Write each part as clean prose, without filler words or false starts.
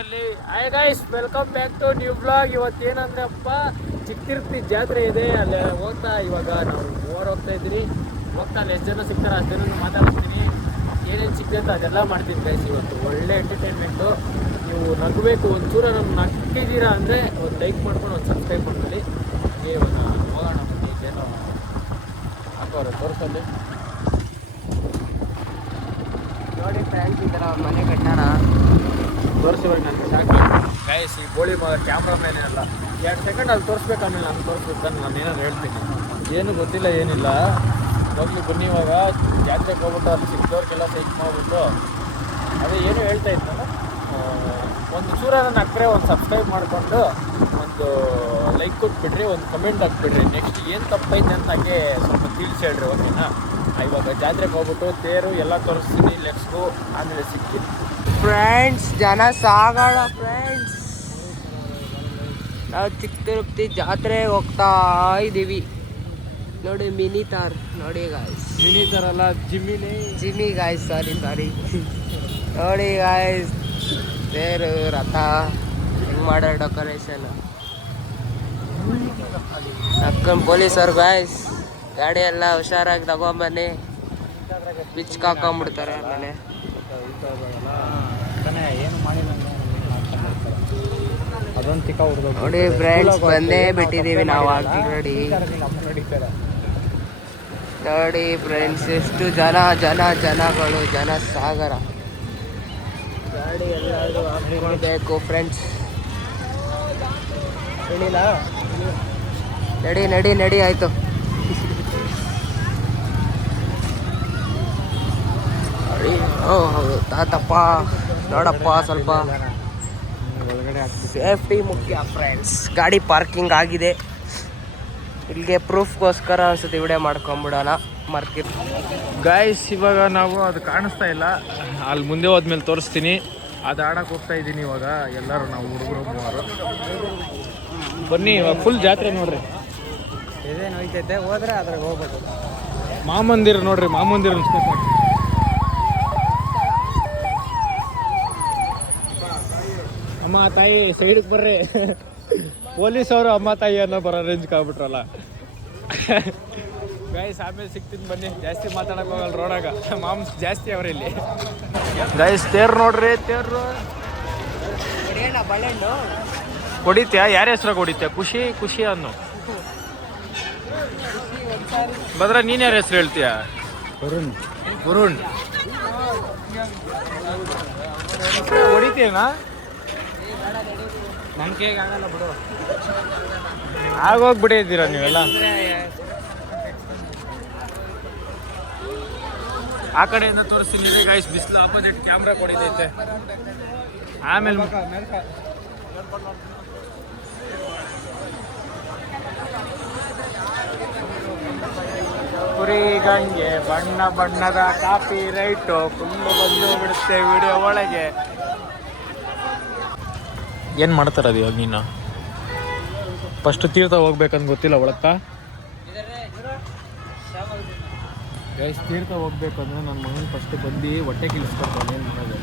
Finally hi guys, welcome back to new blog. ಇವತ್ತು ಏನಂದ್ರೆ ಚಿಕ್ತಿರ್ತಿ ಜಾತ್ರೆ ಇದೆ, ಅಲ್ಲಿ ಹೋಗ್ತಾ ಇವಾಗ ನಾವು ಹೋಗ್ತಾ ಇದ್ರಿ. ಹೋಗ್ತಾ ಅಲ್ಲಿ ಎಷ್ಟು ಜನ ಸಿಗ್ತಾರೆ ಅಷ್ಟು ಜನ ಮಾತಾಡ್ತೀನಿ, ಏನೇನು ಸಿಗ್ತೈತೆ ಅದೆಲ್ಲ ಮಾಡ್ತೀನಿ ಗೈಸ್. ಇವತ್ತು ಒಳ್ಳೆ ಎಂಟರ್ಟೈನ್ಮೆಂಟು. ನೀವು ನಗಬೇಕು, ಒಂಚೂರ ನಮ್ಮ ನಗ್ತಿದ್ದೀರಾ ಅಂದರೆ ಒಂದು ಲೈಕ್ ಮಾಡ್ಕೊಂಡು ಒಂದು ಸಬ್ಸ್ಕ್ರೈಬ್ ಮಾಡ್ಕೊಳ್ಳಿ. ಇವಾಗ ಹೋಗೋಣ ಬನ್ನಿ, ಏನೋ ಹಾಕೋರು ತೋರಿಸಲ್ಲಿ ನೋಡಿ ಫ್ರೆಂಡ್ಸ್, ಈ ಥರ ಅವ್ರ ಮನೆ ಕಟ್ಟಾರ. ತೋರಿಸಿವಾಗ ನನಗೆ ಸಾಕು ಗೈಸ್. ಈ ಬೋಳಿ ಕ್ಯಾಮ್ರಾಮ್ಯಾನ್ ಏನಲ್ಲ, 2 ಸೆಕೆಂಡ್ ಅಲ್ಲಿ ತೋರಿಸ್ಬೇಕು, ಆಮೇಲೆ ನಾನು ತೋರಿಸ್ಬೇಕು. ನಾನು ಏನಾದ್ರು ಹೇಳ್ತೀನಿ, ಏನು ಗೊತ್ತಿಲ್ಲ ಏನಿಲ್ಲ. ಹೋಗ್ಲಿ ಬನ್ನಿ. ಇವಾಗ ಜಾತ್ರೆಗೆ ಹೋಗ್ಬಿಟ್ಟು ಅಲ್ಲಿ ಸಿಕ್ತವ್ರಿಗೆಲ್ಲ ಸೈಕ್ ಮಾಡಿಬಿಟ್ಟು ಅದೇ ಏನು ಹೇಳ್ತಾ ಇದ್ದಲ್ಲ, ಒಂದು ಚೂರ ನನ್ನ ಹಾಕ್ರೆ ಒಂದು ಸಬ್ಸ್ಕ್ರೈಬ್ ಮಾಡಿಕೊಂಡು ಒಂದು ಲೈಕ್ ಕೊಟ್ಬಿಡ್ರಿ, ಒಂದು ಕಮೆಂಟ್ ಹಾಕ್ಬಿಡ್ರಿ. ನೆಕ್ಸ್ಟ್ ಏನು ತಪ್ಪೈತೆ ಅಂತ ಹಾಗೆ ಸ್ವಲ್ಪ ತಿಳಿಸಿ ಹೇಳ್ರಿ, ಓಕೆನಾ? ಇವಾಗ ಜಾತ್ರೆಗೆ ಹೋಗ್ಬಿಟ್ಟು ತೇರು ಎಲ್ಲ ತೋರಿಸ್ತೀನಿ, ಲೆಟ್ಸ್ ಗೋ. ಆಮೇಲೆ ಸಿಗ್ತೀನಿ ಫ್ರೆಂಡ್ಸ್. ಜನ ಸಾಗೋಣ ಫ್ರೆಂಡ್ಸ್. ನಾವು ಚಿಕ್ಕ ಜಾತ್ರೆ ಹೋಗ್ತಾ ಇದ್ದೀವಿ. ನೋಡಿ ಮಿನಿ ತಾರ್ ನೋಡಿ ಗಾಯ್ಸ್. ಮಿನಿ ಥರಲ್ಲ, ಜಿಮ್ಮಿ ಗಾಯ್ಸ್, ಸಾರಿ ನೋಡಿ ಗಾಯ್ಸ್, ತೇರು ರಥ ಹೆಂಗ್ ಮಾಡೋ ಡೆಕೋರೇಷನ್. ಅಕ್ಕನ್ ಪೊಲೀಸರು ಗಾಯ್ಸ್, ಗಾಡಿ ಎಲ್ಲ ಹುಷಾರಾಗಿ ತಗೊಂಬನ್ನಿ, ಬಿಚ್ಕಾಕೊಂಡ್ಬಿಡ್ತಾರೆ ಆಮೇಲೆ. ಏನು ಮಾಡಿಲ್ಲ ಅದೊಂದು ಚಿಕ್ಕ ಹುಡುಗ. ನೋಡಿ ಫ್ರೆಂಡ್ಸ್, ಬಂದೇ ಬಿಟ್ಟಿದ್ದೀವಿ ನಾವು ಆಲ್ರೆಡಿ. ನೋಡಿ ಫ್ರೆಂಡ್ಸ್, ಎಷ್ಟು ಜನಗಳು, ಜನ ಸಾಗರ. ಗಾಡಿ ಎಲ್ಲರೂ ಹಾಕ್ಕೊಳ್ಬೇಕು ಫ್ರೆಂಡ್ಸ್. ನಡಿ ಆಯ್ತು. ತಾತಪ್ಪ ನೋಡಪ್ಪ, ಸ್ವಲ್ಪ ಸೇಫ್ಟಿ ಮುಖ್ಯ ಫ್ರೆಂಡ್ಸ್. ಗಾಡಿ ಪಾರ್ಕಿಂಗ್ ಆಗಿದೆ, ಇಲ್ಲಿಗೆ ಪ್ರೂಫ್ಗೋಸ್ಕರ ಅನ್ಸುತ್ತೆ ವಿಡಿಯೋ ಮಾಡ್ಕೊಂಬಿಡೋಣ. ಗಾಯ್ಸ್, ಇವಾಗ ನಾವು ಅದು ಕಾಣಿಸ್ತಾ ಇಲ್ಲ, ಅಲ್ಲಿ ಮುಂದೆ ಹೋದ್ಮೇಲೆ ತೋರಿಸ್ತೀನಿ. ಅದು ಆಡಕ್ಕೆ ಹೋಗ್ತಾ ಇದ್ದೀನಿ ಇವಾಗ. ಎಲ್ಲರೂ ನಾವು ಹುಡುಗರು 3 ಬನ್ನಿ. ಇವಾಗ ಫುಲ್ ಜಾತ್ರೆ ನೋಡ್ರಿ, ಇದೇನು ಹೋಯ್ತೈತೆ, ಹೋದ್ರೆ ಅದ್ರಾಗ ಹೋಗ್ಬೋದು. ಮಾಮಂದಿರ ನೋಡ್ರಿ, ಮಾಮಂದಿರ ಅಮ್ಮ ತಾಯಿ ಸೈಡ್ಗೆ ಬರ್ರಿ. ಪೊಲೀಸ್ ಅವರು ಅಮ್ಮ ತಾಯಿ ಅನ್ನೋ ಬರೋ ರೇಂಜ್ಗೆ ಆಗ್ಬಿಟ್ರಲ್ಲ ಗೈಸ್. ಆಮೇಲೆ ಸಿಗ್ತೀನಿ ಬನ್ನಿ, ಜಾಸ್ತಿ ಮಾತಾಡಕ್ಕೆ ಹೋಗಲ್ಲ ರೋಡಾಗ, ಮಾಮ್ಸ್ ಜಾಸ್ತಿ ಅವ್ರಿ ಇಲ್ಲಿ. ಗೈಸ್, ತೇರು ನೋಡ್ರಿ, ತೇರು ಹೊಡಿತ್ಯಾ? ಯಾರ ಹೆಸ್ರಾಗ ಹೊಡಿತ್ಯಾ? ಖುಷಿ ಅನ್ನು ಬದ್ರ. ನೀನ್ ಯಾರ ಹೆಸ್ರು ಹೇಳ್ತೀಯ? ವರುಣ್ ಹೊಡಿತೀಯನಾ? ನನ್ನ ಕೈಗೆ ಆಗಲ್ಲ ಬಿಡು. ಆಗೋಗ್ಬಿಟ್ಟಿದ್ದೀರಾ ನೀವೆಲ್ಲ. ಆ ಕಡೆಯಿಂದ ತೋರಿಸ್ತೀನಿ ಗೈಸ್. ಬಿಸಿಲು ಅಪೋಸಿಟ್ ಕ್ಯಾಮ್ರಾ ಕೊಡಿತೈತೆ. ಆಮೇಲೆ ಕುರಿ ಗಂಗೆ ಬಣ್ಣದ ಕಾಪಿ ರೈಟು ಫುಲ್ಲು ಬಂದು ಬಿಡುತ್ತೆ ವಿಡಿಯೋ ಒಳಗೆ. ಏನು ಮಾಡ್ತಾರದು ಇವಾಗ? ನೀನು ಫಸ್ಟ್ ತೀರ್ಥ ಹೋಗ್ಬೇಕಂತ ಗೊತ್ತಿಲ್ಲ ಒಳಕ್ಕ ಗೈಸ್. ತೀರ್ಥ ಹೋಗ್ಬೇಕಂದ್ರೆ ನನ್ನ ಮಗನ ಫಸ್ಟ್ ಬಂದು ಹೊಟ್ಟೆ ಕಿಲಿಸ್ಕೊಡ್ತಾನೆ. ಏನು ಮಾಡೋದು?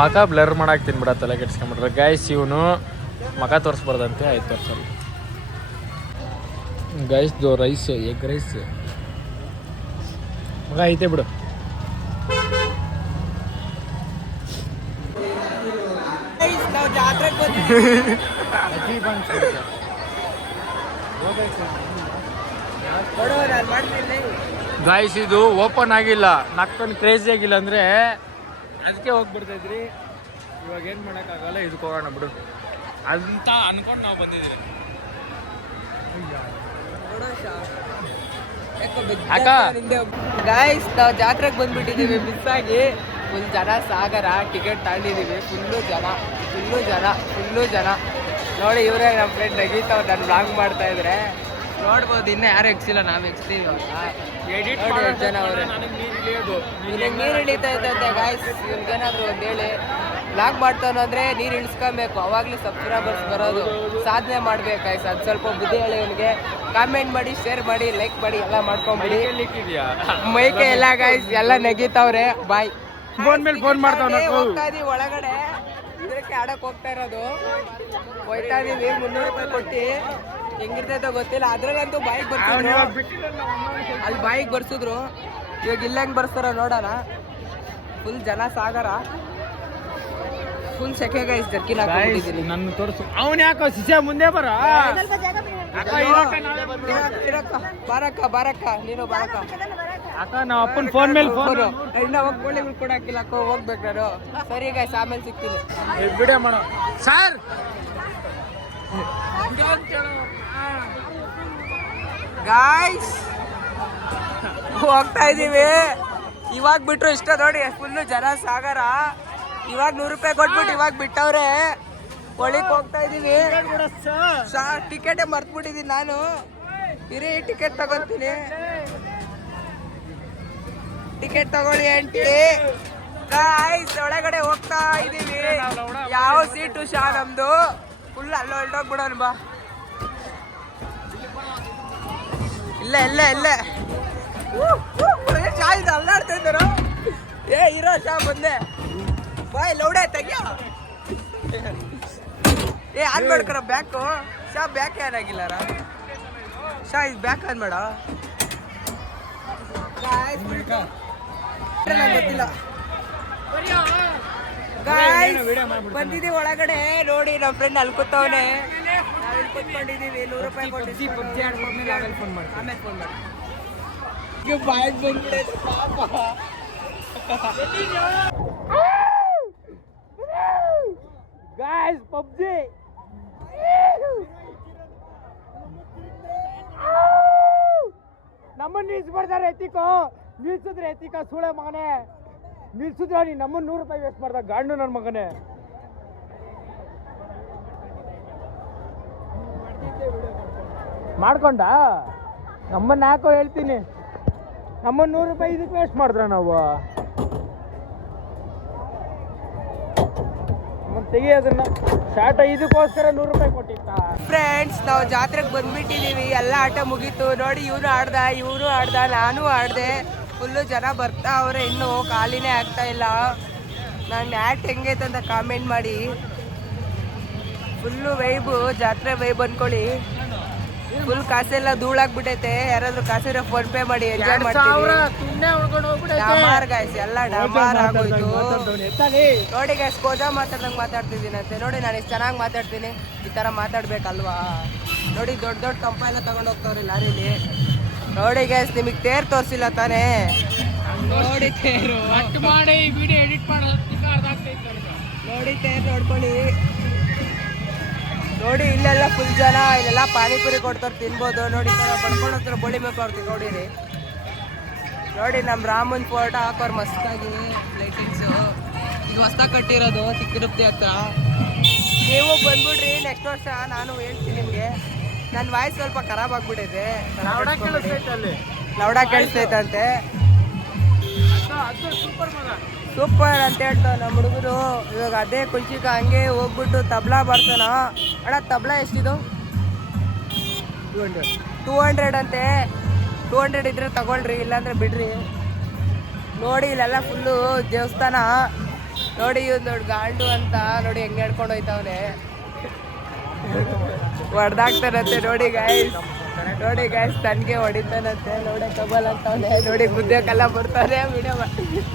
ಮಗ ಬ್ಲರ್ ಮಾಡಾಕ್ತೀನಿ ಬಿಡ, ತಲೆ ಕೆಡ್ಸ್ಕೊಂಬಿಟ್ರೆ ಗೈಸ್. ಇವನು ಮಗ ತೋರಿಸ್ಬಾರ್ದಂತೆ, ಆಯ್ತು ತೋರಿಸಲ್ಲ ಗೈಸ್ದು. ರೈಸ್, ಎಗ್ ರೈಸ್ ಮಗ ಐತೆ ಬಿಡು. ಗಾಯ್ಸ್, ಇದು ಓಪನ್ ಆಗಿಲ್ಲ, ನಕ್ಕೊಂಡು ಕ್ರೇಜಿ ಆಗಿಲ್ಲ ಅಂದರೆ ಅದಕ್ಕೆ ಹೋಗ್ಬಿಡ್ತಾಯಿದ್ರಿ. ಇವಾಗ ಏನು ಮಾಡೋಕ್ಕಾಗಲ್ಲ, ಇದಕ್ಕೆ ಹೋಗೋಣ ಬಿಡು ಅಂತ ಅನ್ಕೊಂಡು ನಾವು ಬಂದಿದ್ದೀರಿ. ಗಾಯ್ಸ್, ನಾವು ಜಾತ್ರೆಗೆ ಬಂದ್ಬಿಟ್ಟಿದ್ದೀವಿ ಮಿಸ್ ಆಗಿ. ಫುಲ್ ಜನ ಸಾಗರ. ಟಿಕೆಟ್ ತಗೊಂಡಿದ್ದೀವಿ. ಫುಲ್ಲು ಜನ ನೋಡಿ. ಇವರೇ ನಮ್ಮ ಫ್ರೆಂಡ್ ನಗೀತಾವ್, ನಾನು ಬ್ಲಾಗ್ ಮಾಡ್ತಾ ಇದ್ರೆ ನೋಡ್ಬೋದು. ಇನ್ನೂ ಯಾರು ಎಕ್ಸಿಲ್ಲ, ನಾವು ಎಕ್ಸ್ತೀವಿ. ಜನ ಅವರೇ ನೀರು ಇಳಿತಾ ಇದ್ದಂತೆ ಗಾಯ್ಸ್. ಇವ್ರಿಗೇನಾದ್ರು ಒಂದು ಹೇಳಿ, ಬ್ಲಾಗ್ ಮಾಡ್ತಾನೆ ಅಂದರೆ ನೀರು ಇಳಿಸ್ಕೊಬೇಕು, ಅವಾಗಲೇ ಸಬ್ಸ್ಕ್ರೈಬರ್ಸ್ ಬರೋದು. ಸಾಧನೆ ಮಾಡ್ಬೇಕು ಗಾಯ್ಸ್. ಅದು ಸ್ವಲ್ಪ ಬುದ್ಧಿ ಹೇಳಿ ಇವನಿಗೆ. ಕಾಮೆಂಟ್ ಮಾಡಿ, ಶೇರ್ ಮಾಡಿ, ಲೈಕ್ ಮಾಡಿ, ಎಲ್ಲ ಮಾಡ್ಕೊಂಬಿಡಿ. ಮೈಕೆ ಎಲ್ಲ ಗಾಯ್ಸ್ ಎಲ್ಲ ನಗೀತಾವ್ರೆ. ಬಾಯ್. ಫೋನ್ ಮೇಲೆ ಫೋನ್ ಮಾಡ್ತಾವ ಹೋಗ್ತಾ ಇದೀವಿ ಒಳಗಡೆ, ಇದಕ್ಕೆ ಆಡಕ್ ಹೋಗ್ತಾ ಇರೋದು. ಹೋಯ್ತಾ ಇದೀವಿ 300 ರೂಪಾಯಿ ಕೊಟ್ಟು. ಹೆಂಗಿರ್ತೈತೋ ಗೊತ್ತಿಲ್ಲ. ಅದ್ರಲ್ಲಂತೂ ಬಾಯಿಗೆ ಬರ್ಸಿದ್ರು, ಅಲ್ಲಿ ಬಾಯಿಗೆ ಬರ್ಸಿದ್ರು. ಇವಾಗ ಇಲ್ಲ ಹೆಂಗ್ ಬರ್ಸ್ತಾರ ನೋಡೋಣ. ಫುಲ್ ಜನ ಸಾಗರ, ಫುಲ್ ಸೆಕೆ ಗೈಸ್. ಜರ್ಕಿನ್ ಹಾಕೊಂಡಿದ್ದೀನಿ. ನನ್ನ ತೋರಿಸು. ಅವನ್ ಯಾಕೋ ಶಿಷ್ಯ ಮುಂದೆ ಬರ. ಬಾರಕ್ಕ ನೀನು ಬಾರಕ್ಕ. ಅಕ್ಕ ನಾವು ಅಪ್ಪನ ಫೋನ್ ಮೇಲೆ ಫೋನ್ ಇನ್ನ ಹೋಗಿ ಕೋಳಿಗಳು ಕೂಡ ಹಾಕಿಲ್ಲ. ಹೋಗ್ಬೇಕು ನಾನು. ಸರಿ ಗೈಸ್, ಆಮೇಲೆ ಸಿಗ್ತೀನಿ. ವಿಡಿಯೋ ಮಾಡೋ ಸರ್. ಗಾಯ್ಸ್ ಹೋಗ್ತಾ ಇದೀವಿ. ಇವಾಗ ಬಿಟ್ರು ಇಷ್ಟ ನೋಡಿ, ಫುಲ್ಲು ಜನ ಸಾಗರ. ಇವಾಗ 100 ರೂಪಾಯಿ ಕೊಟ್ಬಿಟ್ಟು ಇವಾಗ ಬಿಟ್ಟವ್ರೆ. ಒಳಿಕ್ ಹೋಗ್ತಾ ಇದೀವಿ. ಟಿಕೆಟೇ ಮರ್ತ್ಬಿಟ್ಟಿದೀನಿ ನಾನು. ಇರಿ ಟಿಕೆಟ್ ತಗೊಂತೀನಿ. ಟಿಕೆಟ್ ತಗೊಳ್ಳಿ ಆಂಟಿ. ಗಾಯ್ಸ್ ಒಳಗಡೆ ಹೋಗ್ತಾ ಇದೀವಿ. ಯಾವ ಸೀಟು ಶಾ ನಮ್ದು? ಫುಲ್ ಅಲ್ಲೋ ಹೊರಟೋಗ್ಬಿಡೋಣ ಬಾ. ಇಲ್ಲೇ ಶಾ ಇದು ಅಲ್ಲಾಡ್ತಾ ಇದ್ದಾರ. ಇರೋ ಶಾ ಬಂದೆ. ಬಾಯ್ ಲೌಡೆ ತೆಗಿಯ. ಆನ್ ಮಾಡ್ಕರ ಬ್ಯಾಕು. ಶಾ ಬ್ಯಾಕ್ ಏನಾಗಿಲ್ಲಾರ? ಶಾ ಇದು ಬ್ಯಾಕ್ ಆನ್ ಮಾಡ. ಗೊತ್ತಿಲ್ಲ. ಬಂದಿದ್ದೀವಿ ಒಳಗಡೆ ನೋಡಿ. ನಮ್ಮ ಫ್ರೆಂಡ್ ಅಲ್ಲಿ ಕೂತವನೆ. ನಾವು ಇಲ್ಲಿ ಕೂತ್ಕೊಂಡಿದ್ದೀವಿ. 100 ರೂಪಾಯಿ ಕೊಟ್ಟು ಪಬ್ಜಿ ಆಡ್ಕೊಂಡ್ಮೇಲೆ ಆಮೇಲೆ ಫೋನ್ ಮಾಡಿ. ಈಗ ಬಾಯಿಗೆ ಬಂದ್ಬಿಡೈತೆ ಪಾಪ. ಗಾಯ್ಸ್ ಪಬ್ಜಿ ನಮ್ಮನ್ನ ನಿಲ್ಸ್ಬಿಡ್ತಾರೆ. ನಿಲ್ಸಿದ್ರೆ ಎತ್ತಿಕೋ ಸುಳೆ ಮಗನೇ. ನಿಲ್ಸಿದ್ರೆ ನೀನು ನಮ್ಮನ್ನ 100 ರೂಪಾಯಿ ವೇಸ್ಟ್ ಮಾಡ್ದ ಗಾಂಡು ನನ್ನ ಮಗನೇ. ಮಾಡ್ಕೊಂಡ ನಮ್ಮನ್ನ ಯಾಕೋ ಹೇಳ್ತೀನಿ. ನಮ್ಮನ್ನ 100 ರೂಪಾಯಿ ಇದಕ್ಕೆ ವೇಸ್ಟ್ ಮಾಡಿದ್ರ ನಾವು. ತೆಗಿಯೋದನ್ನ ಶಾರ್ಟ ಇದಕ್ಕೋಸ್ಕರ 100 ರೂಪಾಯಿ ಕೊಟ್ಟಿತ್ತ. ಫ್ರೆಂಡ್ಸ್ ನಾವು ಜಾತ್ರೆಗೆ ಬಂದ್ಬಿಟ್ಟಿದೀವಿ. ಎಲ್ಲ ಆಟ ಮುಗೀತು ನೋಡಿ. ಇವನು ಆಡ್ದ, ಇವನು ಆಡ್ದ, ನಾನು ಆಡ್ದೆ. ಫುಲ್ಲು ಜನ ಬರ್ತಾ ಅವ್ರೆ. ಇನ್ನೂ ಖಾಲಿನೇ ಆಗ್ತಾ ಇಲ್ಲ. ನಾನು ಆ್ಯಕ್ಟ್ ಹೆಂಗೈತೆ ಅಂತ ಕಾಮೆಂಟ್ ಮಾಡಿ. ಫುಲ್ಲು ವೈಬು, ಜಾತ್ರೆ ವೈಬ್ ಅನ್ಕೊಳ್ಳಿ. ಫುಲ್ ಕಾಸೆಲ್ಲ ಧೂಳಾಗ್ಬಿಟ್ಟೈತೆ. ಯಾರಾದ್ರೂ ಕಾಸಿರೋ ಫೋನ್ ಪೇ ಮಾಡಿ ಎಂಜಾಯ್ ಮಾಡ್ತೀವಿ. ಡಮಾರ್ ಗಾಯ್ಸ್, ಎಲ್ಲ ಡಮಾರ್ ಆಗೋಯ್ತು ನೋಡಿ ಗಾಯ್ಸ್. ಕೋಜಾ ಮಾತಾಡ್ದಂಗೆ ಮಾತಾಡ್ತಿದ್ದೀನಂತೆ ನೋಡಿ. ನಾನು ಎಷ್ಟು ಚೆನ್ನಾಗಿ ಮಾತಾಡ್ತೀನಿ. ಈ ಥರ ಮಾತಾಡ್ಬೇಕಲ್ವಾ ನೋಡಿ. ದೊಡ್ಡ ದೊಡ್ಡ ಕಂಪ ಎಲ್ಲ ತಗೊಂಡು ಹೋಗ್ತಾವ್ರಿ ಲಾರಿಲಿ. ನೋಡಿ ಗಾಯ್ಸ್, ನಿಮಗೆ ತೇರ್ ತೋರಿಸಿಲ್ಲ ತಾನೇ? ನೋಡಿ ತೇರು ಮಾಡಿ ವಿಡಿಯೋ ಎಡಿಟ್ ನೋಡಿ. ತೇರು ನೋಡ್ಕೊಳ್ಳಿ ನೋಡಿ. ಇಲ್ಲೆಲ್ಲ ಫುಲ್ ಜನ. ಇಲ್ಲೆಲ್ಲ ಪಾನಿಪುರಿ ಕೊಡ್ತಾರೆ, ತಿನ್ಬೋದು ನೋಡಿ. ಬಡ್ಕೊಂಡು ಹತ್ರ ಬೋಳಿ ಮೇಲೆ ಕೊಡ್ತೀವಿ ನೋಡಿರಿ. ನೋಡಿ ನಮ್ಮ ರಾಮನ್ ಫೋಟೋ ಹಾಕೋರು ಮಸ್ತಾಗಿ. ಲೈಟಿಂಗ್ಸು ಇದು ಹೊಸ್ದಾಗಿ ಕಟ್ಟಿರೋದು ತಿರುಪತಿ ಹತ್ರ. ನೀವು ಬಂದ್ಬಿಡ್ರಿ ನೆಕ್ಸ್ಟ್ ವರ್ಷ. ನಾನು ಹೇಳ್ತೀನಿ ನಿಮಗೆ. ನನ್ನ ವಾಯ್ಸ್ ಸ್ವಲ್ಪ ಖರಾಬ್ ಆಗ್ಬಿಟ್ಟಿದೆ. ಲೌಡ ಕೇಳಿಸ್ತೈತಂತೆ. ಸೂಪರ್ ಅಂತ ಹೇಳ್ತಾವ ನಮ್ಮ ಹುಡುಗರು. ಇವಾಗ ಅದೇ ಕುಂಚಿಕ ಹಂಗೆ ಹೋಗ್ಬಿಟ್ಟು ತಬ್ಲಾ ಬರ್ತಾನ. ಅಣ್ಣ ತಬ್ಲಾ ಎಷ್ಟಿದು? 200 ಅಂತೆ. 200 ಇದ್ರೆ ತಗೊಳ್ರಿ, ಇಲ್ಲಾಂದ್ರೆ ಬಿಡ್ರಿ. ನೋಡಿ ಇಲ್ಲೆಲ್ಲ ಫುಲ್ಲು ದೇವಸ್ಥಾನ ನೋಡಿ. ಇವ್ನು ದೊಡ್ಡ ಗಾಂಡು ಅಂತ ನೋಡಿ ಹೆಂಗೆ ನಡ್ಕೊಂಡು ಹೋಯ್ತವನೆ. ಹೊಡೆದಾಗ್ತಾನಂತೆ ನೋಡಿ ಗಾಯ್ಸ್. ನೋಡಿ ಗಾಯ್ಸ್ ತನ್ಗೆ ಹೊಡಿತಾನಂತೆ. ನೋಡಿ ಕಬಲ್ ಅಂತವನೆ ನೋಡಿ. ಮುದ್ದೆಗೆಲ್ಲ ಬರ್ತಾರೆ ವಿಡಿಯೋ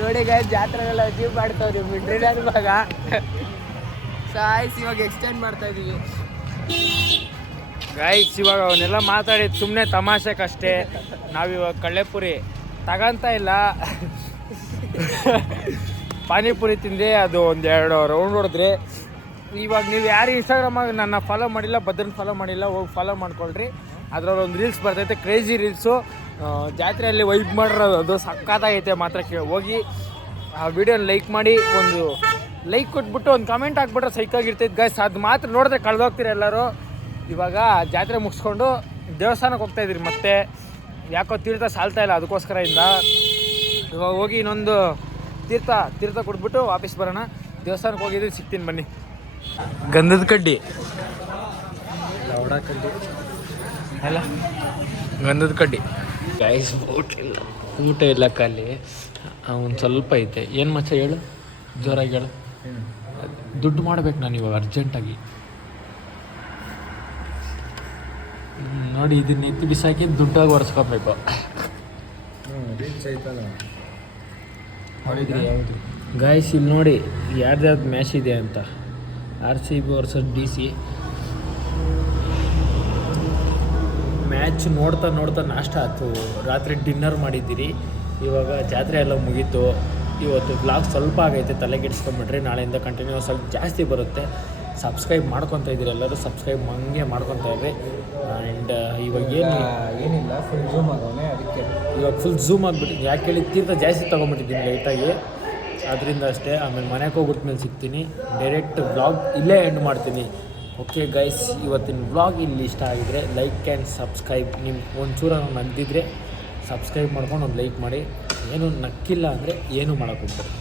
ನೋಡಿ ಗಾಯ್ಸ್. ಜಾತ್ರೆಗೆಲ್ಲ ಅಚೀವ್ ಮಾಡ್ತಾವ್ರಿ ಬಿಡ್ರಿ ನನ್ನ ಮಗ. ಗಾಯ್ಸ್ ಇವಾಗ ಎಕ್ಸ್ಟೆಂಡ್ ಮಾಡ್ತಾ ಇದೀವಿ ಗಾಯ್ಸ್. ಇವಾಗ ಅವನ್ನೆಲ್ಲ ಮಾತಾಡಿದ್ದು ಸುಮ್ಮನೆ ತಮಾಷೆಗಷ್ಟೇ. ನಾವಿವಾಗ ಕಳ್ಳೆಪುರಿ ತಗಂತ ಇಲ್ಲ. ಪಾನಿಪುರಿ ತಿಂದೆ. ಅದು 1-2 ರೌಂಡ್ ಹೊಡೆದ್ರೆ. ಇವಾಗ ನೀವು ಯಾರು ಇನ್ಸ್ಟಾಗ್ರಾಮಾಗ ನನ್ನ ಫಾಲೋ ಮಾಡಿಲ್ಲ, ಭದ್ರನ್ ಫಾಲೋ ಮಾಡಿಲ್ಲ, ಹೋಗಿ ಫಾಲೋ ಮಾಡ್ಕೊಳ್ರಿ. ಅದ್ರಲ್ಲಿ ಒಂದು ರೀಲ್ಸ್ ಬರ್ತೈತೆ, ಕ್ರೇಜಿ ರೀಲ್ಸು. ಜಾತ್ರೆಯಲ್ಲಿ ವೈಬ್ ಮಾಡಿರೋದು ಅದು ಸಕ್ಕತ್ತಾಗೈತೆ ಮಾತ್ರ. ಹೋಗಿ ಆ ವಿಡಿಯೋನ ಲೈಕ್ ಮಾಡಿ, ಒಂದು ಲೈಕ್ ಕೊಟ್ಬಿಟ್ಟು ಒಂದು ಕಮೆಂಟ್ ಹಾಕ್ಬಿಟ್ರೆ ಸೈಕಾಗಿರ್ತೈತೆ ಗಾಯ್ಸ್. ಅದು ಮಾತ್ರ ನೋಡಿದ್ರೆ ಕಳೆದೋಗ್ತೀರಿ ಎಲ್ಲರೂ. ಇವಾಗ ಜಾತ್ರೆ ಮುಗಿಸ್ಕೊಂಡು ದೇವಸ್ಥಾನಕ್ಕೆ ಹೋಗ್ತಾಯಿದ್ರಿ. ಮತ್ತೆ ಯಾಕೋ ತೀರ್ಥ ಸಾಲ್ತಾ ಇಲ್ಲ, ಅದಕ್ಕೋಸ್ಕರ ಇಂದ ಇವಾಗ ಹೋಗಿ ಇನ್ನೊಂದು ತೀರ್ಥ ಕೊಟ್ಬಿಟ್ಟು ವಾಪಸ್ ಬರೋಣ. ದೇವಸ್ಥಾನಕ್ಕೆ ಹೋಗಿದ್ರೆ ಸಿಗ್ತೀನಿ ಬನ್ನಿ. ಗಂಧದ ಕಡ್ಡಿ, ಲೌಡ ಕಡ್ಡಿ ಅಲ್ಲ, ಗಂಧದ ಕಡ್ಡಿ ಗಾಯ್ಸ್. ಬೋಟ್ ಇಲ್ಲ. ಊಟ ಇಲ್ಲ ಖಾಲಿ. ಒಂದು ಸ್ವಲ್ಪ ಐತೆ. ಏನು ಮಚ್ಚ ಹೇಳು, ಜೋರಾಗಿ ಹೇಳು. ದುಡ್ಡು ಮಾಡ್ಬೇಕು ನಾನು ಇವಾಗ ಅರ್ಜೆಂಟಾಗಿ. ನೋಡಿ ಇದನ್ನ ಎತ್ತಿ ಬಿಸಾಕಿ ದುಡ್ಡಾಗಿ ಒರೆಸ್ಕೊಬೇಕು. ಗಾಯ್ಸ್ ಇಲ್ಲಿ ನೋಡಿ ಯಾರ್ದ್ಯಾವ್ದು ಮ್ಯಾಚ್ ಇದೆ ಅಂತ. RCB versus DC. ಮ್ಯಾಚ್ ನೋಡ್ತಾ ನಾಷ್ಟ ಆಯ್ತು, ರಾತ್ರಿ ಡಿನ್ನರ್ ಮಾಡಿದ್ದೀರಿ. ಇವಾಗ ಜಾತ್ರೆ ಎಲ್ಲ ಮುಗೀತು. ಇವತ್ತು ಬ್ಲಾಗ್ ಸ್ವಲ್ಪ ಆಗೈತೆ, ತಲೆಗೆಡಿಸ್ಕೊಂಬಿಟ್ರಿ. ನಾಳೆಯಿಂದ ಕಂಟಿನ್ಯೂಸ್ ಆಗಿ ಜಾಸ್ತಿ ಬರುತ್ತೆ. ಸಬ್ಸ್ಕ್ರೈಬ್ ಮಾಡ್ಕೊತಾ ಇದ್ದೀರಿ ಎಲ್ಲರೂ, ಸಬ್ಸ್ಕ್ರೈಬ್ ಹಂಗೆ ಮಾಡ್ಕೊತಾ ಇರ್ರಿ. ಆ್ಯಂಡ್ ಇವಾಗ ಏನಿಲ್ಲ, ಫುಲ್ ಝೂಮ್ ಆಗೋನೆ, ಅದಕ್ಕೆ ಇವಾಗ ಫುಲ್ ಝೂಮ್ ಆಗಿಬಿಟ್ಟು ಯಾಕೆ ಹೇಳಿದ್ಕಿಂತ ಜಾಸ್ತಿ ತೊಗೊಂಬಿಟ್ಟಿದ್ದೀನಿ ಲೈಟಾಗಿ, ಅದರಿಂದ ಅಷ್ಟೇ. ಆಮೇಲೆ ಮನೆಗೆ ಹೋಗ್ಬಿಟ್ಮೇಲೆ ಸಿಗ್ತೀನಿ. ಡೈರೆಕ್ಟ್ ವ್ಲಾಗ್ ಇಲ್ಲೇ ಎಂಡ್ ಮಾಡ್ತೀನಿ. ಓಕೆ ಗೈಸ್, ಇವತ್ತಿನ ವ್ಲಾಗ್ ಇಲ್ಲಿ ಇಷ್ಟ ಆಗಿದ್ರೆ ಲೈಕ್ ಆ್ಯಂಡ್ ಸಬ್ಸ್ಕ್ರೈಬ್. ನಿಮ್ಗೆ ಒಂಚೂರ ನಗ್ದಿದ್ರೆ ಸಬ್ಸ್ಕ್ರೈಬ್ ಮಾಡ್ಕೊಂಡು ಒಂದು ಲೈಕ್ ಮಾಡಿ. ಏನು ನಕ್ಕಿಲ್ಲ ಅಂದರೆ ಏನೂ ಮಾಡೋಕ್ಕೆ ಹೋಗ್ತಾರೆ.